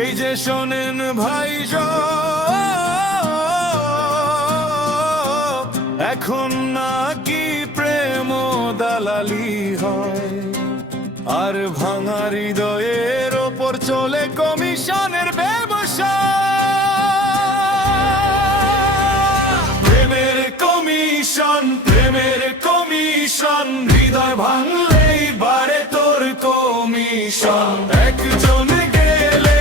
এই যে শোনেন ভাই, এখন নাকি প্রেম দালালি হয়, আর ভাঙা হৃদয়ের ওপর চলে কমিশনের ব্যবসা। প্রেমের কমিশন, প্রেমের কমিশন, হৃদয় ভাঙলেই বাড়ে তোর কমিশন। একজন গেলে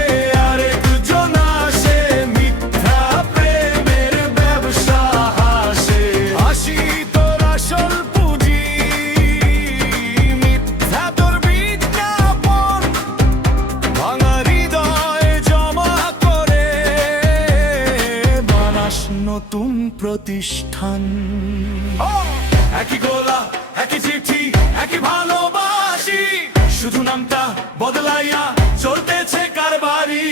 আরেকজন আসে, মিথ্যা প্রেমের ব্যবসা হাসে। হাসি তোর আসল পুঁজি, মিথ্যা তোর বিজ্ঞাপন, ভাঙা হৃদয় জমা করে বানাস নতুন প্রতিষ্ঠান। একই গোলা, একই চিঠি, একই ভালোবাসি, শুধু নামটা বদলাইয়া চলতেছে কারবারি।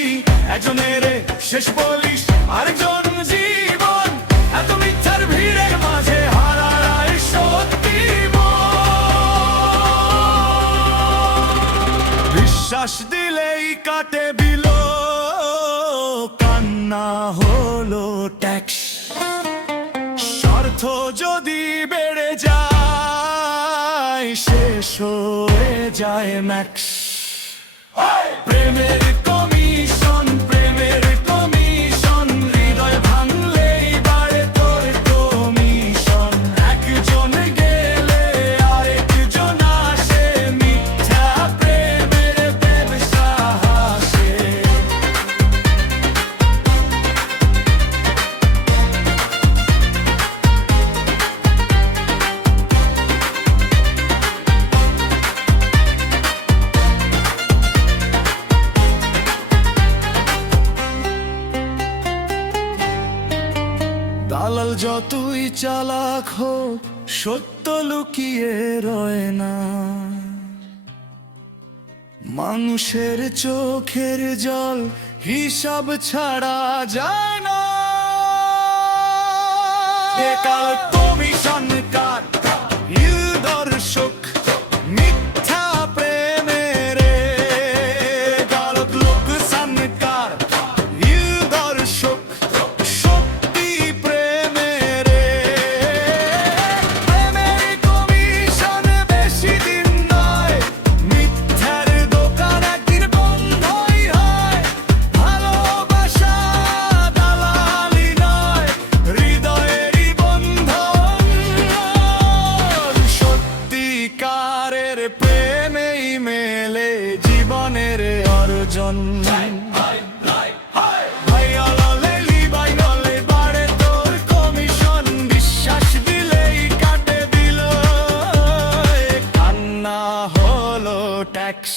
একজনের শেষ পুলিশ, আরেকজন জীবন, এত মিথ্যার ভিড়ের মাঝে হারায় সত্যি বিশ্বাস দিলেই কাটে বিল, কান্না হলো ট্যাক্স। স্বার্থ যদি বেড়ে যায়, শেষ হয়ে যায় ম্যাক্স। প্রেমের কমিশন, প্রেমের কমিশন, হৃদয় ভাঙলেই বাড়ে তোর কমিশন। একজন গেলে আরেকজন আসে, মিথ্যা প্রেমের ব্যবসা হাসে। দালাল যতই চালাক হোক, সত্য লুকিয়ে রয় না। মানুষের চোখের জল হিসাব ছাড়া যায় না। একাল কমিশন কার দর্শক, মিথ্যা প্রেমের গালক লোকসান কার দর্শক, সত্যি প্রেমের। প্রেমের কমিশন বেশি দিন নয়, মিথ্যার দোকান একদিন বন্ধই হয়। ভালোবাসা দালালি নয়, হৃদয়েরই বন্ধন। সত্যিকারের প্রেমেই মেলে জীবনের অর্জন। ভাই অললে লিবাই নলে বাড়ে তোর কমিশন, বিশ্বাস দিলেই কাটে বিল, কান্না হলো ট্যাক্স।